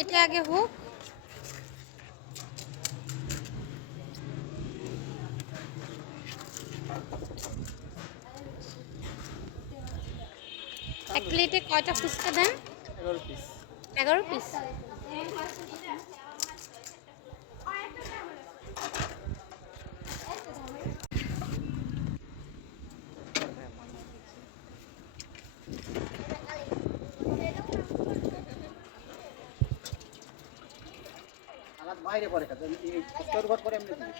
এটা আগে হোক। এক প্লেটে কয়টা ফুচকা দেন? এগারো পিস এগারো পিস বাইরে পড়ে কাজ উপর পরে এমনি দিই।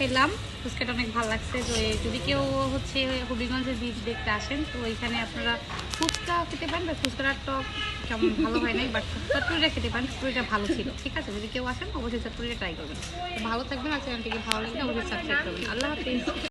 খেলাম ফুচকাটা অনেক ভালো লাগছে। তো যদি কেউ হচ্ছে হবিগঞ্জের বীজ দেখতে আসেন, তো এখানে আপনারা ফুচকা খেতে পারেন, বা ফুচকাটার টক কেমন ভালো হয় নাই বাট চটপুরিটা খেতে পারেন। চটপুরিটা ভালো ছিল। ঠিক আছে, যদি কেউ আসেন, অবশ্যই চটপুরিটা ট্রাই করবেন। ভালো থাকবেন, আর চ্যানেলটিকে ভালো লাগলে অবশ্যই সাবস্ক্রাইব করবেন। আল্লাহ হাফিজ।